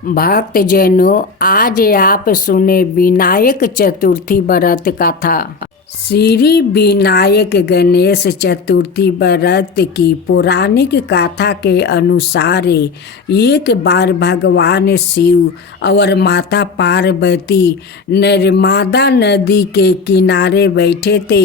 भक्तजनों, आज आप सुने विनायक चतुर्थी व्रत कथा। श्री विनायक गणेश चतुर्थी व्रत की पौराणिक कथा के अनुसार एक बार भगवान शिव और माता पार्वती नर्मदा नदी के किनारे बैठे थे।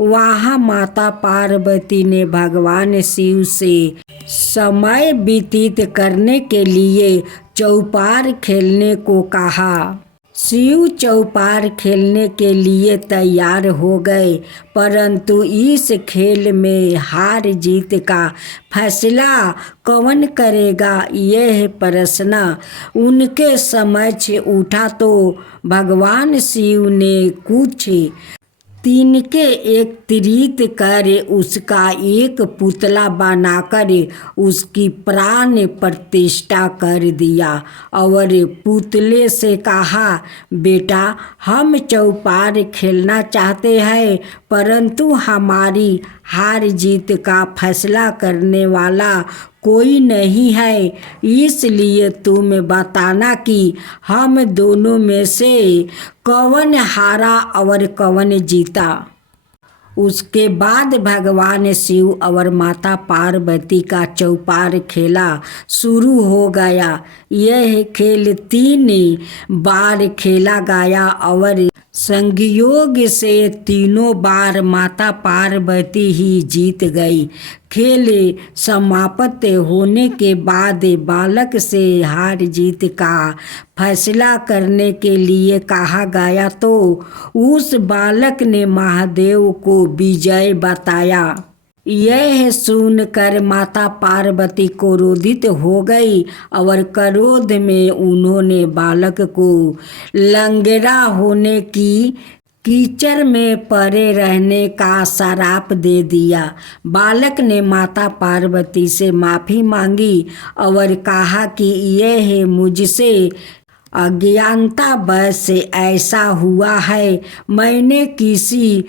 वहाँ माता पार्वती ने भगवान शिव से समय व्यतीत करने के लिए चौपार खेलने को कहा। शिव चौपार खेलने के लिए तैयार हो गए, परंतु इस खेल में हार जीत का फैसला कौन करेगा, यह प्रश्न उनके समक्ष उठा तो भगवान शिव ने कुछ तिनके एकत्रित कर उसका एक पुतला बनाकर उसकी प्राण प्रतिष्ठा कर दिया और पुतले से कहा, बेटा, हम चौपार खेलना चाहते हैं, परंतु हमारी हार जीत का फैसला करने वाला कोई नहीं है, इसलिए तुम बताना कि हम दोनों में से कौन हारा और कौन जीता। उसके बाद भगवान शिव और माता पार्वती का चौपार खेला शुरू हो गया। यह खेल 3 बार खेला गया और संयोग से तीनों बार माता पार्वती ही जीत गई। खेल समाप्त होने के बाद बालक से हार जीत का फैसला करने के लिए कहा गया तो उस बालक ने महादेव को विजय बताया। यह सुनकर माता पार्वती क्रोधित हो गई और क्रोध में उन्होंने बालक को लंगड़ा होने की कीचड़ में पड़े रहने का श्राप दे दिया। बालक ने माता पार्वती से माफ़ी मांगी और कहा कि यह मुझसे अज्ञानतावश ऐसा हुआ है, मैंने किसी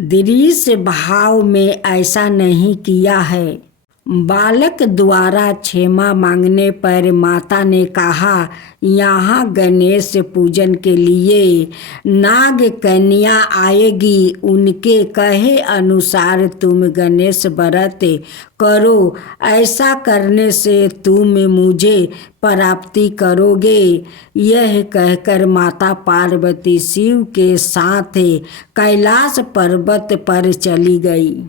दृश्य भाव में ऐसा नहीं किया है। बालक द्वारा क्षमा मांगने पर माता ने कहा, यहाँ गणेश पूजन के लिए नाग कन्या आएगी, उनके कहे अनुसार तुम गणेश व्रत करो, ऐसा करने से तुम मुझे प्राप्ति करोगे। यह कहकर माता पार्वती शिव के साथ कैलाश पर्वत पर चली गई।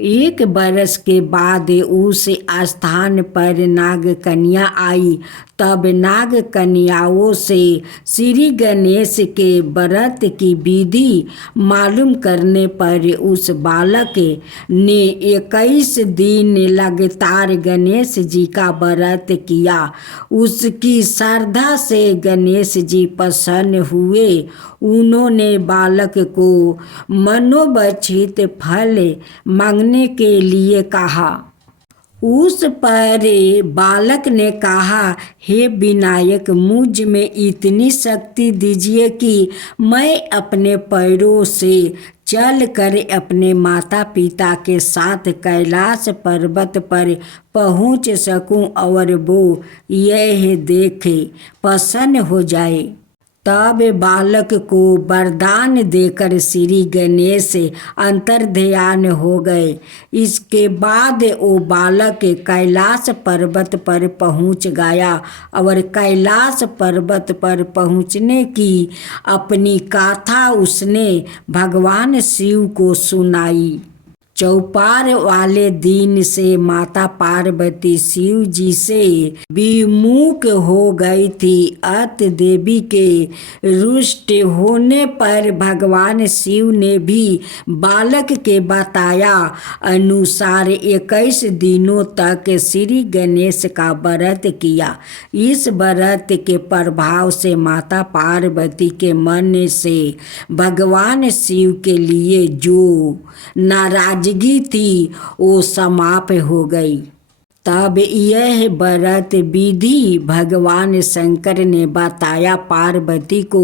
1 बरस के बाद उस स्थान पर नाग कन्या आई। तब नाग कन्याओं से श्री गणेश के व्रत की विधि मालूम करने पर उस बालक ने 21 दिन लगातार गणेश जी का व्रत किया। उसकी श्रद्धा से गणेश जी प्रसन्न हुए। उन्होंने बालक को मनोवांछित फल मांगने के लिए कहा। उस पर बालक ने कहा, हे विनायक, मुझ में इतनी शक्ति दीजिए कि मैं अपने पैरों से चलकर अपने माता पिता के साथ कैलाश पर्वत पर पहुंच सकूं और वो यह देखे प्रसन्न हो जाए। तब बालक को वरदान देकर श्री गणेश अंतर्ध्यान हो गए। इसके बाद वो बालक कैलाश पर्वत पर पहुंच गया और कैलाश पर्वत पर पहुंचने की अपनी गाथा उसने भगवान शिव को सुनाई। चौपार वाले दिन से माता पार्वती शिव जी से विमुख हो गई थी। अत देवी के रुष्ट होने पर भगवान शिव ने भी बालक के बताया अनुसार 21 दिनों तक श्री गणेश का व्रत किया। इस व्रत के प्रभाव से माता पार्वती के मन से भगवान शिव के लिए जो नाराज थी वो समाप्त हो गई। तब यह व्रत विधि भगवान शंकर ने बताया, पार्वती को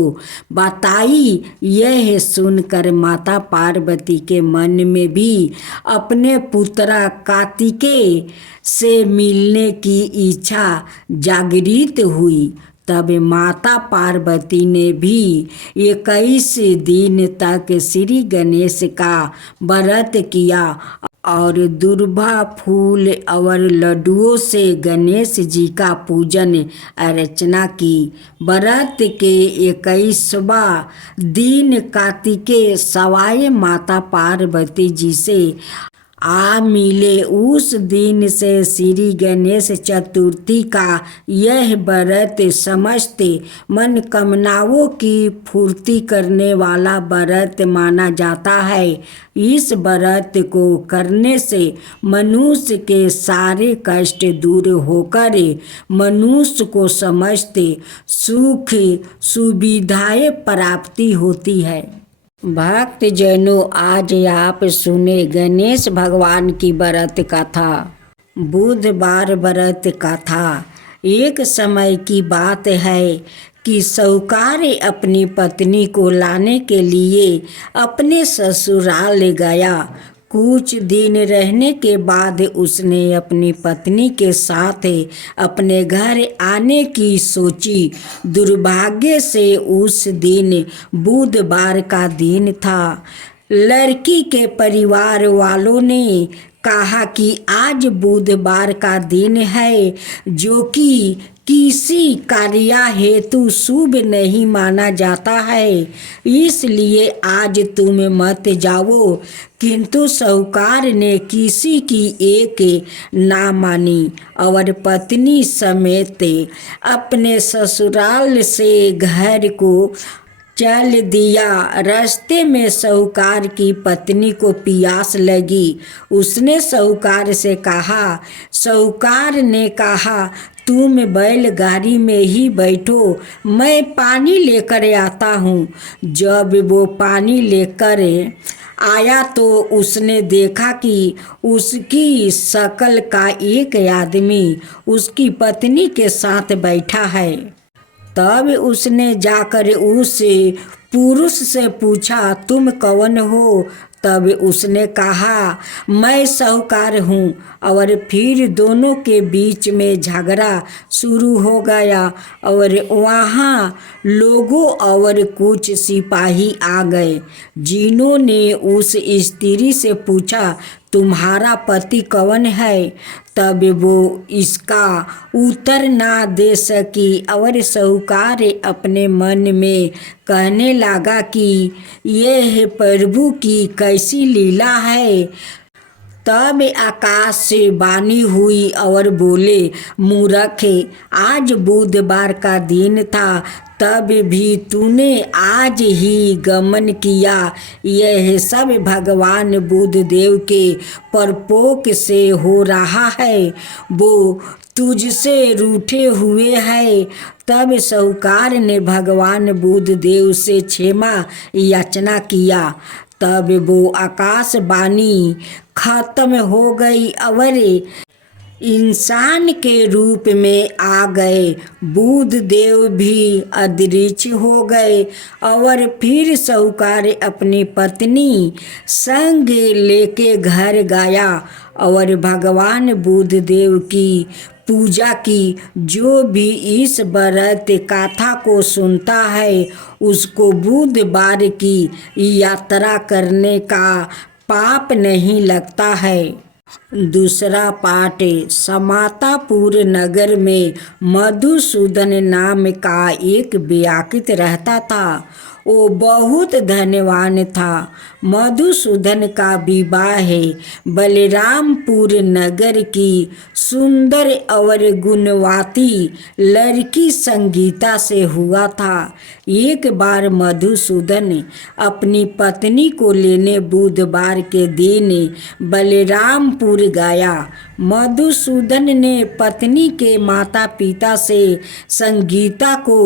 बताई। यह सुनकर माता पार्वती के मन में भी अपने पुत्र कार्तिकेय से मिलने की इच्छा जागृत हुई। तब माता पार्वती ने भी 21 दिन तक श्री गणेश का व्रत किया और दुर्वा फूल और लड्डुओं से गणेश जी का पूजन अर्चना की। व्रत के 21वां दिन कार्तिकेय सवाए माता पार्वती जी से आ मिले। उस दिन से श्री गणेश चतुर्थी का यह व्रत समस्त मनोकामनाओं की पूर्ति करने वाला व्रत माना जाता है। इस व्रत को करने से मनुष्य के सारे कष्ट दूर होकर मनुष्य को समस्त सुख सुविधाएं प्राप्ति होती है। भक्त जनों, आज आप सुने गणेश भगवान की व्रत कथा, बुधवार व्रत कथा। एक समय की बात है कि साहूकार अपनी पत्नी को लाने के लिए अपने ससुराल गया। कुछ दिन रहने के बाद उसने अपनी पत्नी के साथ अपने घर आने की सोची। दुर्भाग्य से उस दिन बुधवार का दिन था। लड़की के परिवार वालों ने कहा कि आज बुधवार का दिन है, जो कि किसी कार्य हेतु शुभ नहीं माना जाता है, इसलिए आज तुम मत जाओ। किंतु साहूकार ने किसी की एक ना मानी और पत्नी समेत अपने ससुराल से घर को चल दिया। रास्ते में साहूकार की पत्नी को प्यास लगी। उसने साहूकार से कहा। साहूकार ने कहा, तुम बैलगाड़ी में ही बैठो, मैं पानी लेकर आता हूँ। जब वो पानी लेकर आया तो उसने देखा कि उसकी शक्ल का एक आदमी उसकी पत्नी के साथ बैठा है। तब उसने जाकर उस पुरुष से पूछा, तुम कौन हो? तब उसने कहा, मैं साहूकार हूँ। और फिर दोनों के बीच में झगड़ा शुरू हो गया और वहाँ लोगों और कुछ सिपाही आ गए, जिन्होंने उस स्त्री से पूछा, तुम्हारा पति कौन है? तब वो इसका उत्तर ना दे सकी और साहूकार अपने मन में कहने लगा कि यह प्रभु की कैसी लीला है। तब आकाश से वाणी हुई और बोले, मूर्ख, आज बुधवार का दिन था, तब भी तूने आज ही गमन किया। यह सब भगवान बुद्धदेव के प्रकोप से हो रहा है। वो तुझसे रूठे हुए हैं। तब साहूकार ने भगवान बुद्धदेव से क्षमा याचना किया। तब वो आकाशवाणी खत्म हो गई और इंसान के रूप में आ गए। बुद्धदेव भी अदृश्य हो गए और फिर साहूकार अपनी पत्नी संग लेके घर गया और भगवान बुद्धदेव की पूजा की। जो भी इस व्रत कथा को सुनता है, उसको बुधवार की यात्रा करने का पाप नहीं लगता है। दूसरा पाठ। समातापुर नगर में मधुसूदन नाम का एक व्यक्ति रहता था। वो बहुत धनवान था। मधुसूदन का विवाह बलरामपुर नगर की सुंदर और गुणवती लड़की संगीता से हुआ था। एक बार मधुसूदन अपनी पत्नी को लेने बुधवार के दिन बलरामपुर गया। मधुसूदन ने पत्नी के माता पिता से संगीता को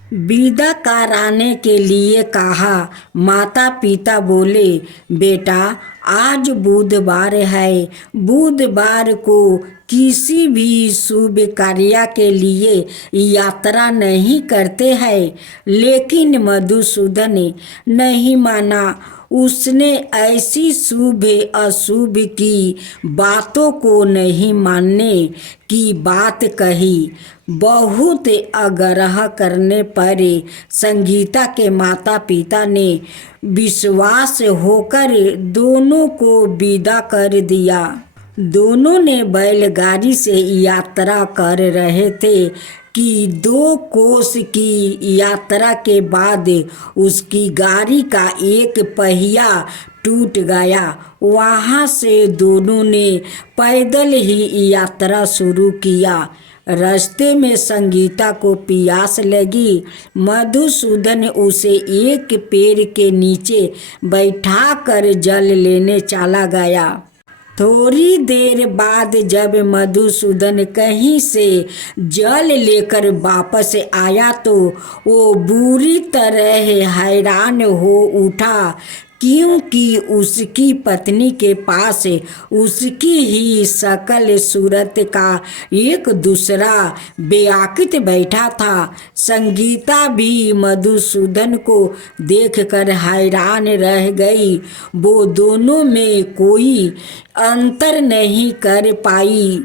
विदा कराने के लिए कहा। माता पिता बोले, बेटा आज बुधवार है। बुधवार को किसी भी शुभ कार्य के लिए यात्रा नहीं करते हैं। लेकिन मधुसूदन ने नहीं माना। उसने ऐसी शुभ अशुभ की बातों को नहीं मानने की बात कही। बहुत आग्रह करने पर संगीता के माता पिता ने विश्वास होकर दोनों को विदा कर दिया। दोनों ने बैलगाड़ी से यात्रा कर रहे थे कि 2 कोस की यात्रा के बाद उसकी गाड़ी का एक पहिया टूट गया। वहाँ से दोनों ने पैदल ही यात्रा शुरू किया। रास्ते में संगीता को प्यास लगी। मधुसूदन उसे एक पेड़ के नीचे बैठाकर जल लेने चला गया। थोड़ी देर बाद जब मधुसूदन कहीं से जल लेकर वापस आया तो वो बुरी तरह हैरान हो उठा, क्योंकि उसकी पत्नी के पास उसकी ही शकल सूरत का एक दूसरा बेआकित बैठा था। संगीता भी मधुसूदन को देखकर हैरान रह गई। वो दोनों में कोई अंतर नहीं कर पाई।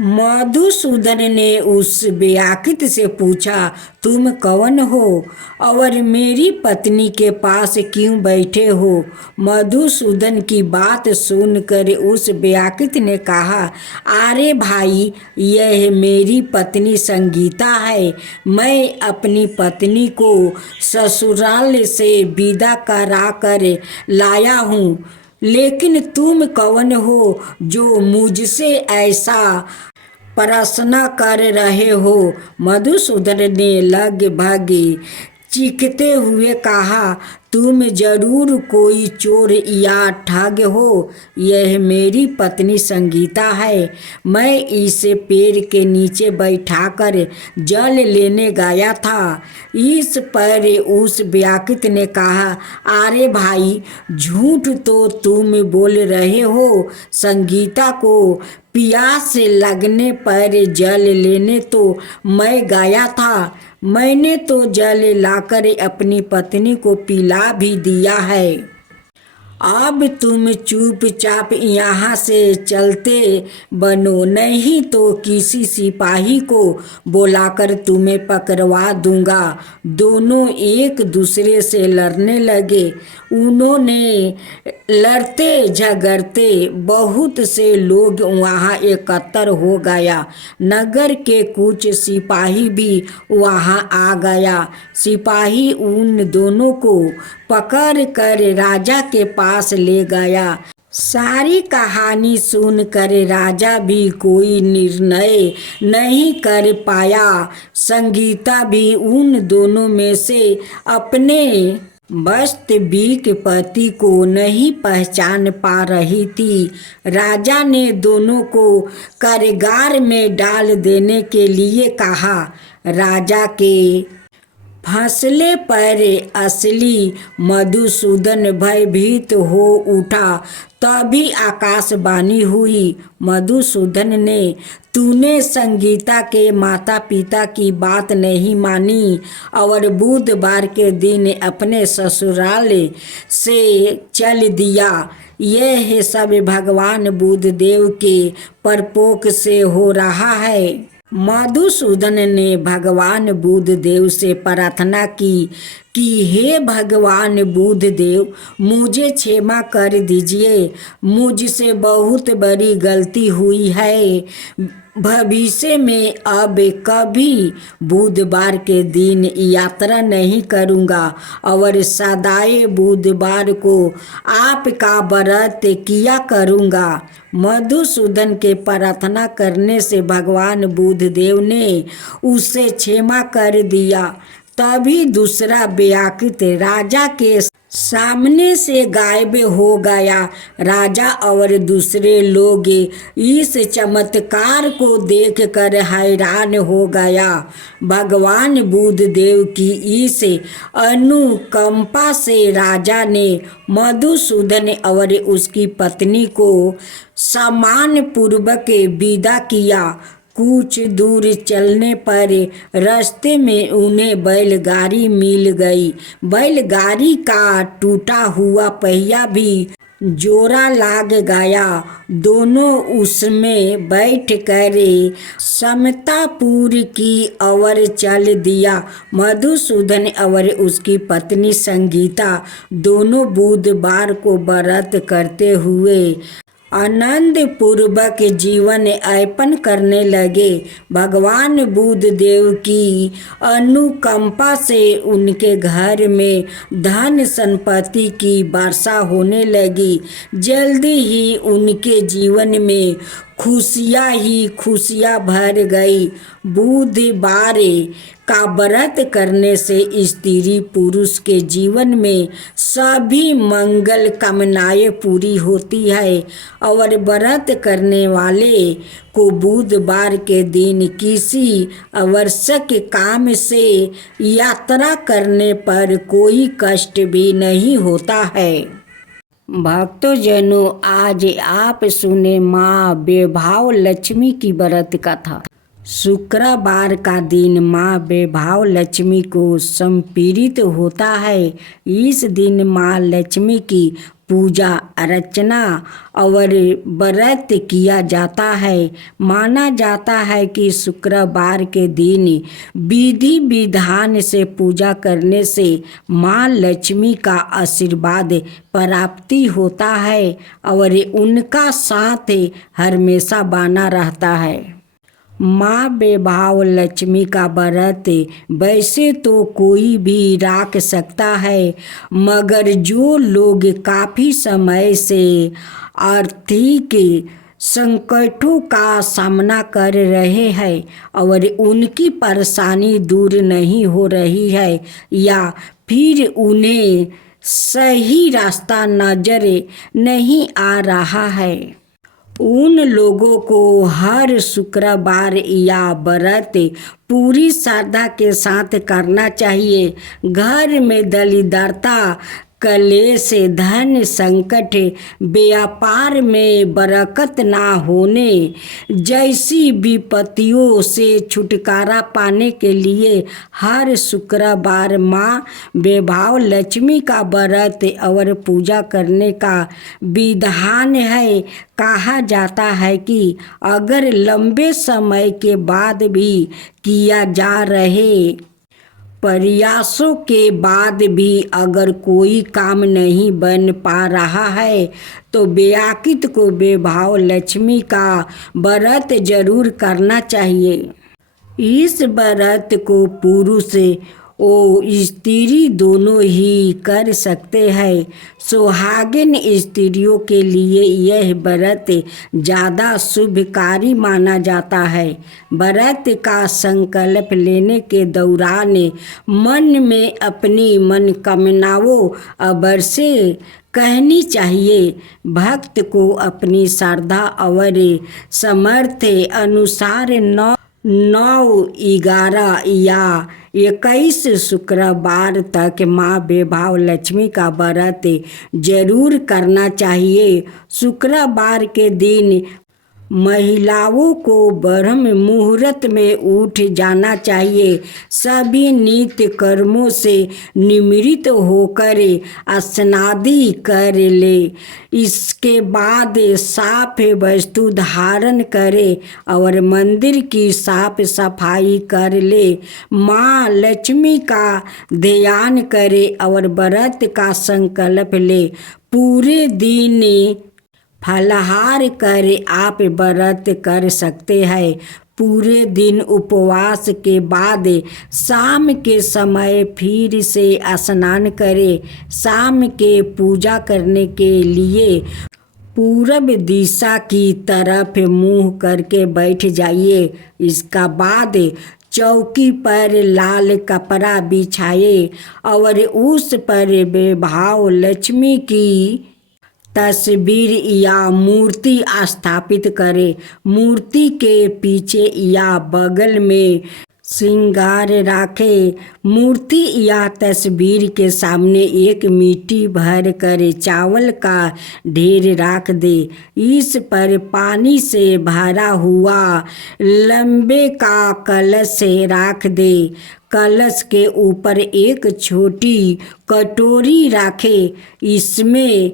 मधुसूदन ने उस बेआकित से पूछा, तुम कौन हो और मेरी पत्नी के पास क्यों बैठे हो? मधुसूदन की बात सुनकर उस बेआकित ने कहा, अरे भाई, यह मेरी पत्नी संगीता है। मैं अपनी पत्नी को ससुराल से विदा करा कर लाया हूँ। लेकिन तुम कौन हो जो मुझसे ऐसा प्रश्न कर रहे हो? मधुसूदन ने लगभग चीखते हुए कहा, तुम जरूर कोई चोर या ठग हो। यह मेरी पत्नी संगीता है। मैं इसे पेड़ के नीचे बैठाकर जल लेने गया था। इस पर उस बेआकित ने कहा, अरे भाई, झूठ तो तुम बोल रहे हो। संगीता को प्यास लगने पर जल लेने तो मैं गया था। मैंने तो जल लाकर अपनी पत्नी को पिला भी दिया है। अब तुम चुपचाप यहाँ से चलते बनो, नहीं तो किसी सिपाही को बुलाकर तुम्हें पकड़वा दूंगा। दोनों एक दूसरे से लड़ने लगे। उन्होंने लड़ते झगड़ते बहुत से लोग वहाँ एकत्र हो गया। नगर के कुछ सिपाही भी वहाँ आ गया। सिपाही उन दोनों को पकड़ कर राजा के पास ले गया। सारी कहानी सुनकर राजा भी कोई निर्णय नहीं कर पाया। संगीता भी उन दोनों में से अपने वास्तविक पति को नहीं पहचान पा रही थी। राजा ने दोनों को कारागार में डाल देने के लिए कहा। राजा के फैसले पर असली मधुसूदन भयभीत हो उठा। तभी आकाशवाणी हुई, मधुसूदन ने, तूने संगीता के माता पिता की बात नहीं मानी और बुधवार के दिन अपने ससुराल से चल दिया। यह सब भगवान बुद्धदेव के प्रकोप से हो रहा है। मधुसूदन ने भगवान बुद्धदेव से प्रार्थना की कि हे भगवान बुद्धदेव, मुझे क्षमा कर दीजिए। मुझसे बहुत बड़ी गलती हुई है। भविष्य में अब कभी बुधवार के दिन यात्रा नहीं करूँगा और सदाए बुधवार को आपका व्रत किया करूँगा। मधुसूदन के प्रार्थना करने से भगवान बुद्धदेव ने उसे क्षमा कर दिया। तभी दूसरा व्याकुत राजा के सामने से गायब हो गया। राजा और दूसरे लोग इस चमत्कार को देखकर हैरान हो गया। भगवान बुद्ध देव की इस अनुकंपा से राजा ने मधुसूदन और उसकी पत्नी को सम्मान पूर्वक विदा किया। कुछ दूर चलने पर रास्ते में उन्हें बैलगाड़ी मिल गई। बैलगाड़ी का टूटा हुआ पहिया भी जोड़ा लाग गया। दोनों उसमें बैठ कर समतापुर की ओर चल दिया। मधुसूदन और उसकी पत्नी संगीता दोनों बुधवार को व्रत करते हुए आनंद पूर्वक जीवन यापन करने लगे। भगवान बुद्ध देव की अनुकंपा से उनके घर में धन संपत्ति की वर्षा होने लगी। जल्दी ही उनके जीवन में खुशियाँ ही खुशियाँ भर गई। बुधवार का व्रत करने से स्त्री पुरुष के जीवन में सभी मंगल कामनाएं पूरी होती है और व्रत करने वाले को बुधवार के दिन किसी आवश्यक काम से यात्रा करने पर कोई कष्ट भी नहीं होता है। भक्तजनों, आज आप सुने माँ वैभव लक्ष्मी की व्रत कथा। शुक्रवार का दिन माँ वैभव लक्ष्मी को समर्पित होता है। इस दिन माँ लक्ष्मी की पूजा अर्चना और व्रत किया जाता है। माना जाता है कि शुक्रवार के दिन विधि विधान से पूजा करने से माँ लक्ष्मी का आशीर्वाद प्राप्ति होता है और उनका साथ हमेशा बना रहता है। माँ वैभव लक्ष्मी का व्रत वैसे तो कोई भी रख सकता है, मगर जो लोग काफ़ी समय से आर्थिक संकटों का सामना कर रहे हैं और उनकी परेशानी दूर नहीं हो रही है, या फिर उन्हें सही रास्ता नजर नहीं आ रहा है, उन लोगों को हर शुक्रवार या व्रत पूरी श्रद्धा के साथ करना चाहिए। घर में दरिद्रता, कलेश, धन संकट, व्यापार में बरकत ना होने जैसी विपत्तियों से छुटकारा पाने के लिए हर शुक्रवार माँ वैभव लक्ष्मी का व्रत और पूजा करने का विधान है। कहा जाता है कि अगर लंबे समय के बाद भी किया जा रहे प्रयासों के बाद भी अगर कोई काम नहीं बन पा रहा है तो व्याकुत को वैभव लक्ष्मी का व्रत जरूर करना चाहिए। इस व्रत को पुरुष और स्त्री दोनों ही कर सकते हैं। सुहागिन स्त्रियों के लिए यह व्रत ज़्यादा शुभकारी माना जाता है। व्रत का संकल्प लेने के दौरान मन में अपनी मनोकामनाओं अवश्य कहनी चाहिए। भक्त को अपनी श्रद्धा और सामर्थ्य अनुसार 9, 11 या 21 शुक्रवार तक माँ वैभव लक्ष्मी का व्रत जरूर करना चाहिए। शुक्रवार के दिन महिलाओं को ब्रह्म मुहूर्त में उठ जाना चाहिए। सभी नित्य कर्मों से निवृत्त होकर स्नादि कर ले। इसके बाद साफ वस्तु धारण करे और मंदिर की साफ सफाई कर ले। माँ लक्ष्मी का ध्यान करे और व्रत का संकल्प ले। पूरे दिन फलाहार कर आप व्रत कर सकते हैं। पूरे दिन उपवास के बाद शाम के समय फिर से स्नान करें। शाम के पूजा करने के लिए पूरब दिशा की तरफ मुंह करके बैठ जाइए। इसका बाद चौकी पर लाल कपड़ा बिछाए और उस पर बेभाव लक्ष्मी की तस्वीर या मूर्ति स्थापित करे। मूर्ति के पीछे या बगल में श्रृंगार रखे। मूर्ति या तस्वीर के सामने एक मिट्टी भर कर चावल का ढेर रख दे। इस पर पानी से भरा हुआ लंबे का कलश रख दे। कलश के ऊपर एक छोटी कटोरी रखे। इसमें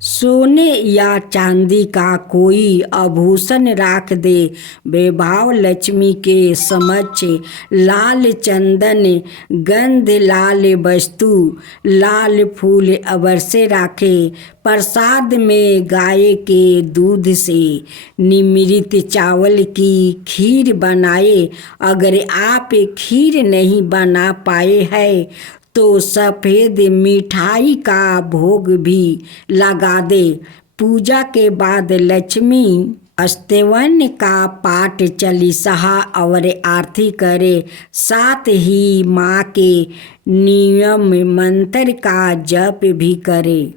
सोने या चांदी का कोई आभूषण रख दे। वैभव लक्ष्मी के समक्ष लाल चंदन, गंध लाल वस्तु, लाल फूल अवश्य रखे। प्रसाद में गाय के दूध से निर्मित चावल की खीर बनाए। अगर आप खीर नहीं बना पाए हैं तो सफ़ेद मिठाई का भोग भी लगा दे। पूजा के बाद लक्ष्मी स्तवन का पाठ, चालीसा और आरती करे। साथ ही माँ के नियम मंत्र का जप भी करे।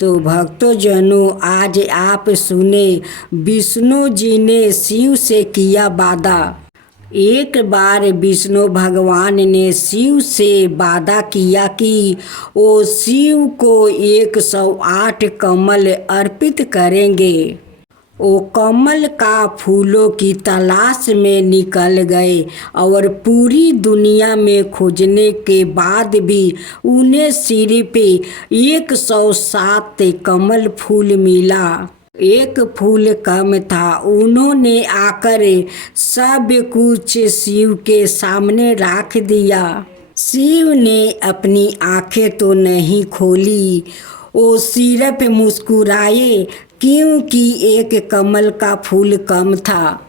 तो भक्तों जनों, आज आप सुने विष्णु जी ने शिव से किया वादा। एक बार विष्णु भगवान ने शिव से वादा किया कि वो शिव को 108 कमल अर्पित करेंगे। वो कमल का फूलों की तलाश में निकल गए और पूरी दुनिया में खोजने के बाद भी उन्हें सिर्फ 107 कमल फूल मिला। एक फूल कम था। उन्होंने आकर सब कुछ शिव के सामने रख दिया। शिव ने अपनी आंखें तो नहीं खोली, वो सिर्फ मुस्कुराए क्योंकि एक कमल का फूल कम था।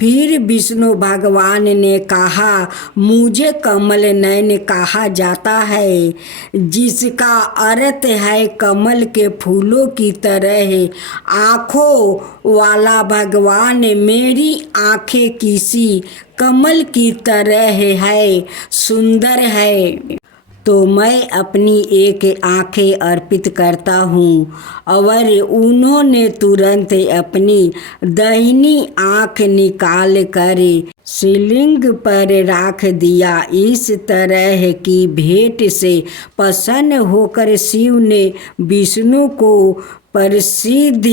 फिर विष्णु भगवान ने कहा, मुझे कमल नयन कहा जाता है, जिसका अर्थ है कमल के फूलों की तरह आँखों वाला भगवान। मेरी आँखें किसी कमल की तरह है, सुंदर है, तो मैं अपनी एक आँखें अर्पित करता हूँ। और उन्होंने तुरंत अपनी दाहिनी आँख निकाल कर शिवलिंग पर रख दिया। इस तरह की भेंट से प्रसन्न होकर शिव ने विष्णु को प्रसिद्ध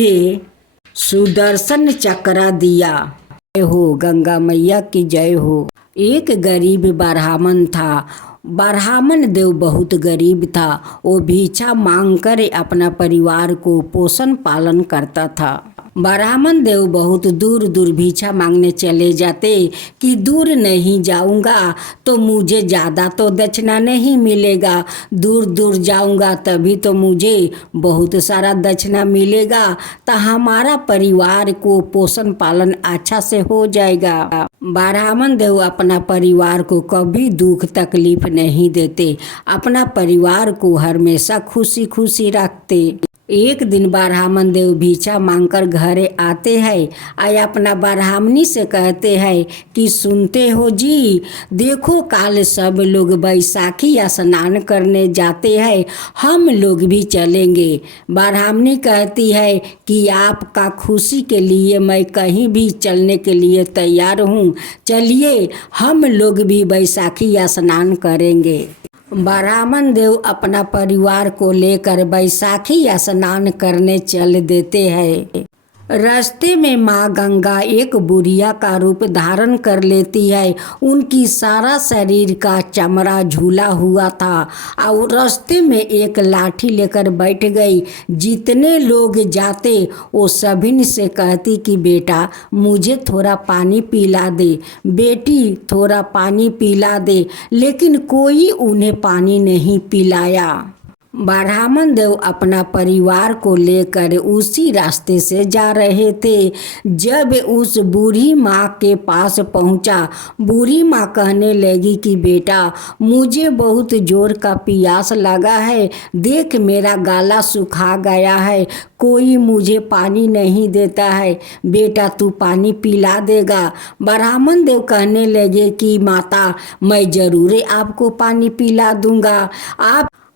सुदर्शन चक्र दिया। जय हो गंगा मैया की जय हो। एक गरीब ब्राह्मण था। ब्राह्मण देव बहुत गरीब था। वो भिक्षा मांगकर अपना परिवार को पोषण पालन करता था। ब्राह्मण देव बहुत दूर दूर भिक्षा मांगने चले जाते कि दूर नहीं जाऊंगा तो मुझे ज़्यादा तो दक्षिणा नहीं मिलेगा, दूर दूर जाऊंगा तभी तो मुझे बहुत सारा दक्षिणा मिलेगा, तो हमारा परिवार को पोषण पालन अच्छा से हो जाएगा। ब्राह्मण देव अपना परिवार को कभी दुख तकलीफ नहीं देते, अपना परिवार को हमेशा खुशी खुशी रखते। एक दिन ब्राह्मण देव भिक्षा मांगकर घरे आते हैं और अपना ब्राह्मणी से कहते हैं कि सुनते हो जी, देखो काल सब लोग बैसाखी स्नान करने जाते हैं, हम लोग भी चलेंगे। ब्राह्मणी कहती है कि आपका खुशी के लिए मैं कहीं भी चलने के लिए तैयार हूँ, चलिए हम लोग भी बैसाखी स्नान करेंगे। ब्राह्मण देव अपना परिवार को लेकर बैसाखी स्नान करने चल देते हैं। रास्ते में माँ गंगा एक बुढ़िया का रूप धारण कर लेती है। उनकी सारा शरीर का चमड़ा झूला हुआ था और रास्ते में एक लाठी लेकर बैठ गई। जितने लोग जाते वो सभी से कहती कि बेटा मुझे थोड़ा पानी पिला दे, बेटी थोड़ा पानी पिला दे, लेकिन कोई उन्हें पानी नहीं पिलाया। ब्राह्मण देव अपना परिवार को लेकर उसी रास्ते से जा रहे थे। जब उस बूढ़ी माँ के पास पहुँचा, बूढ़ी माँ कहने लगी कि बेटा, मुझे बहुत जोर का प्यास लगा है, देख मेरा गला सूखा गया है, कोई मुझे पानी नहीं देता है, बेटा तू पानी पिला देगा। ब्राह्मण देव कहने लगे कि माता, मैं ज़रूर आपको पानी पिला दूंगा।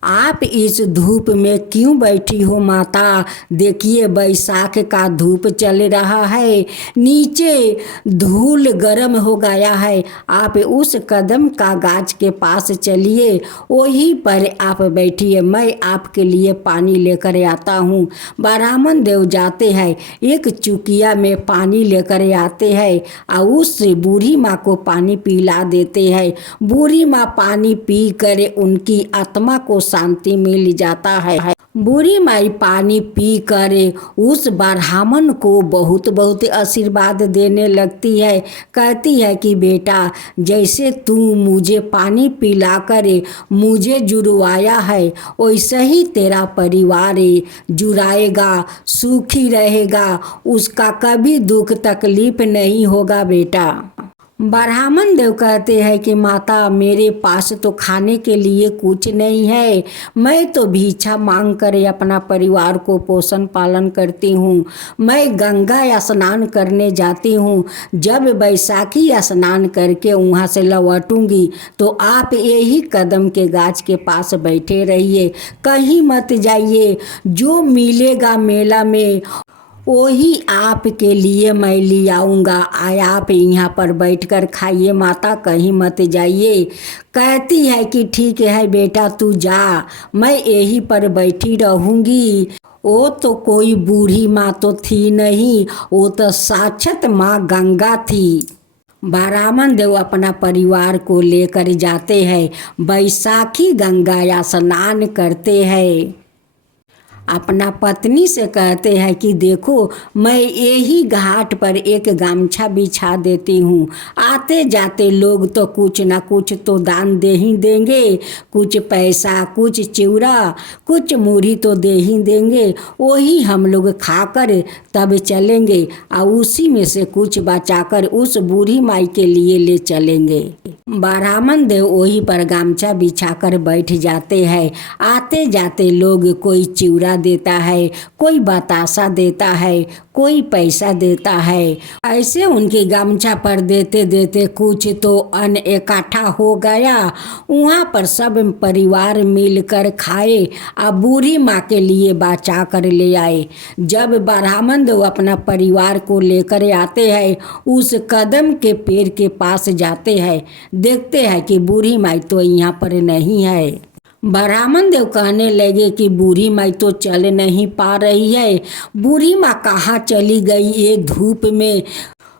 आप इस धूप में क्यों बैठी हो माता? देखिए बैसाख का धूप चल रहा है, नीचे धूल गर्म हो गया है। आप उस कदम का गाछ के पास चलिए, वहीं पर आप बैठिए, मैं आपके लिए पानी लेकर आता हूँ। ब्राह्मण देव जाते हैं, एक चुकिया में पानी लेकर आते हैं और उससे बूढ़ी माँ को पानी पिला देते हैं। बूढ़ी माँ पानी पी कर उनकी आत्मा को शांति मिल जाता है। बूढ़ी माई पानी पी कर उस ब्राह्मण को बहुत बहुत आशीर्वाद देने लगती है। कहती है कि बेटा, जैसे तू मुझे पानी पिलाकर मुझे जुड़वाया है, वैसे ही तेरा परिवार जुड़ाएगा, सुखी रहेगा, उसका कभी दुख तकलीफ नहीं होगा बेटा। ब्राह्मण देव कहते हैं कि माता, मेरे पास तो खाने के लिए कुछ नहीं है, मैं तो भिक्षा मांग कर अपना परिवार को पोषण पालन करती हूँ। मैं गंगा स्नान करने जाती हूँ, जब बैसाखी स्नान करके वहाँ से लौटूंगी तो आप यही कदम के गाछ के पास बैठे रहिए, कहीं मत जाइए। जो मिलेगा मेला में वही आपके लिए मैं ले आऊँगा, आप यहाँ पर बैठकर खाइए माता, कहीं मत जाइए। कहती है कि ठीक है बेटा, तू जा, मैं यहीं पर बैठी रहूँगी। वो तो कोई बूढ़ी माँ तो थी नहीं, वो तो साक्षात माँ गंगा थी। ब्राह्मण देव अपना परिवार को लेकर जाते हैं, बैसाखी गंगा स्नान करते हैं। अपना पत्नी से कहते हैं कि देखो, मैं यही घाट पर एक गमछा बिछा देती हूँ, आते जाते लोग तो कुछ ना कुछ तो दान दे ही देंगे, कुछ पैसा, कुछ चिवड़ा, कुछ मूढ़ी तो दे ही देंगे, वही हम लोग खाकर तब चलेंगे और उसी में से कुछ बचाकर उस बूढ़ी माई के लिए ले चलेंगे। ब्राह्मण देव वही पर गमछा बिछाकर बैठ जाते हैं। आते जाते लोग कोई चिवड़ा देता है, कोई बतासा देता है, कोई पैसा देता है। ऐसे उनके गमछा पर देते देते कुछ तो अन्न इकट्ठा हो गया। वहाँ पर सब परिवार मिलकर खाए और बूढ़ी माँ के लिए बचा कर ले आए। जब ब्राह्मण देव अपना परिवार को लेकर आते हैं, उस कदम के पेड़ के पास जाते हैं, देखते हैं कि बूढ़ी माई तो यहाँ पर नहीं है। ब्राह्मण देव कहने लगे कि बूढ़ी माई तो चल नहीं पा रही है, बूढ़ी माँ कहाँ चली गई ये धूप में?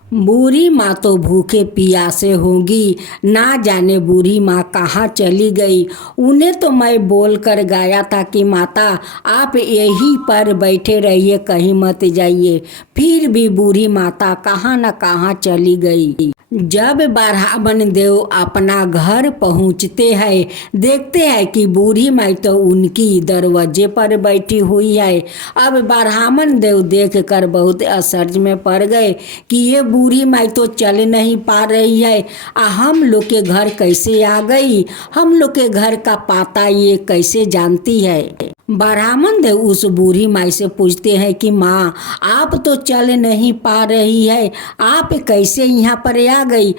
बूढ़ी माँ तो भूखे प्यासे होंगी, ना जाने बूढ़ी माँ कहाँ चली गई। उन्हें तो मैं बोल कर गया था कि माता, आप यहीं पर बैठे रहिए, कहीं मत जाइए, फिर भी बूढ़ी माता कहाँ न कहाँ चली गई। जब ब्राह्मण देव अपना घर पहुँचते हैं, देखते हैं कि बूढ़ी माई तो उनकी दरवाजे पर बैठी हुई है। अब ब्राह्मण देव देख कर बहुत आश्चर्य में पड़ गए कि ये बूढ़ी माई तो चल नहीं पा रही है, हम लोग के घर कैसे आ गई, हम लोग के घर का पता ये कैसे जानती है। ब्राह्मण देव उस बूढ़ी माई से पूछते हैं कि माँ, आप तो चल नहीं पा रही है, आप कैसे यहाँ पर आ गई,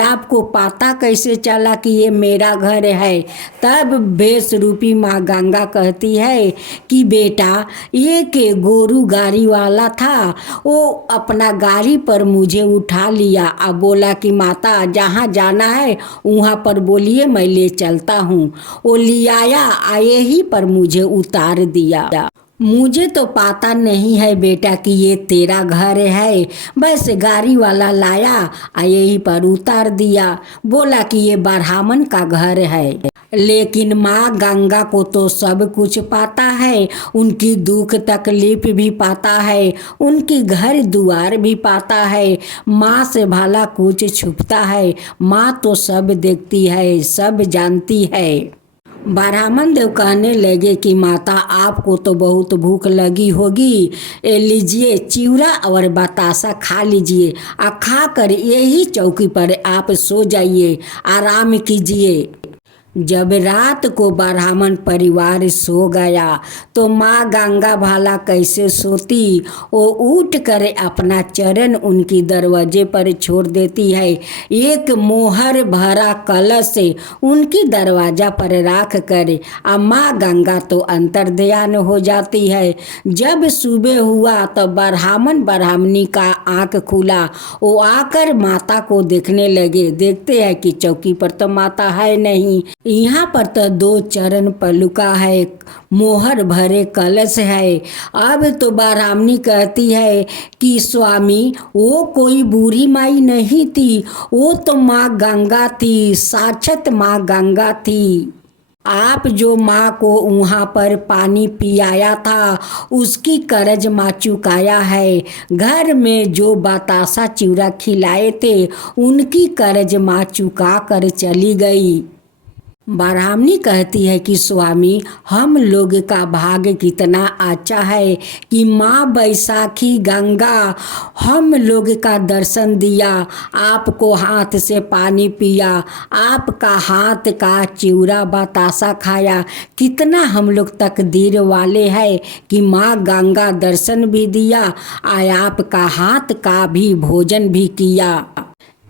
आपको पता कैसे चला कि ये मेरा घर है? तब भेष रूपी माँ गंगा कहती है कि बेटा, ये के गोरू गाड़ी वाला था, वो अपना गाड़ी पर मुझे उठा लिया और बोला कि माता जहाँ जाना है वहाँ पर बोलिए, मैं ले चलता हूँ। वो ले आया, आए ही पर मुझे उतार दिया। मुझे तो पता नहीं है बेटा कि ये तेरा घर है, बस गाड़ी वाला लाया और यहीं पर उतार दिया, बोला कि ये ब्राह्मण का घर है। लेकिन माँ गंगा को तो सब कुछ पता है, उनकी दुख तकलीफ भी पता है, उनकी घर दुआर भी पता है। माँ से भला कुछ छुपता है? माँ तो सब देखती है, सब जानती है। ब्राह्मण देव कहने लगे कि माता, आपको तो बहुत भूख लगी होगी, ये लीजिए चिवड़ा और बतासा खा लीजिए, और खा कर यही चौकी पर आप सो जाइए, आराम कीजिए। जब रात को ब्राह्मण परिवार सो गया तो माँ गंगा भला कैसे सोती। वो उठ कर अपना चरण उनकी दरवाजे पर छोड़ देती है। एक मोहर भरा कलश उनकी दरवाजा पर रख कर अब माँ गंगा तो अंतर्ध्यान हो जाती है। जब सुबह हुआ तो ब्राह्मण ब्राह्मणी का आँख खुला। वो आकर माता को देखने लगे। देखते हैं कि चौकी पर तो माता है नहीं, यहाँ पर तो 2 चरण पलुका है, मोहर भरे कलश है। अब तो ब्राह्मणी कहती है कि स्वामी, वो कोई बूढ़ी माई नहीं थी, वो तो माँ गंगा थी, साक्षात माँ गंगा थी। आप जो माँ को वहाँ पर पानी पियाया था उसकी कर्ज माँ चुकाया है। घर में जो बतासा चिवड़ा खिलाए थे उनकी कर्ज माँ चुका कर चली गई। ब्राह्मणी कहती है कि स्वामी, हम लोग का भाग्य कितना अच्छा है कि माँ बैसाखी गंगा हम लोग का दर्शन दिया, आपको हाथ से पानी पिया, आपका हाथ का चिवड़ा बतासा खाया। कितना हम लोग तकदीर वाले हैं कि माँ गंगा दर्शन भी दिया और आपका हाथ का भी भोजन भी किया।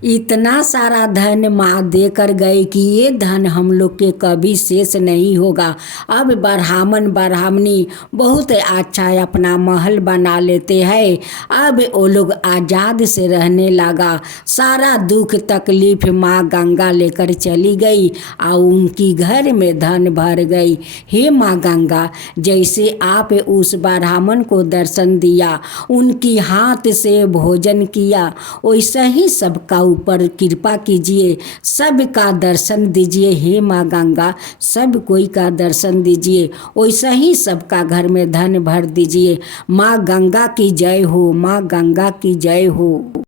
इतना सारा धन माँ देकर गए कि ये धन हम लोग के कभी शेष नहीं होगा। अब ब्राह्मण ब्राह्मणी बहुत अच्छा अपना महल बना लेते हैं। अब वो लोग आज़ाद से रहने लगा। सारा दुख तकलीफ माँ गंगा लेकर चली गई और उनकी घर में धन भर गई। हे माँ गंगा, जैसे आप उस ब्राह्मण को दर्शन दिया, उनकी हाथ से भोजन किया, वैसा ही सबका ऊपर कृपा कीजिए, सबका दर्शन दीजिए। हे माँ गंगा, सब कोई का दर्शन दीजिए, वैसा ही सबका घर में धन भर दीजिए। माँ गंगा की जय हो, माँ गंगा की जय हो।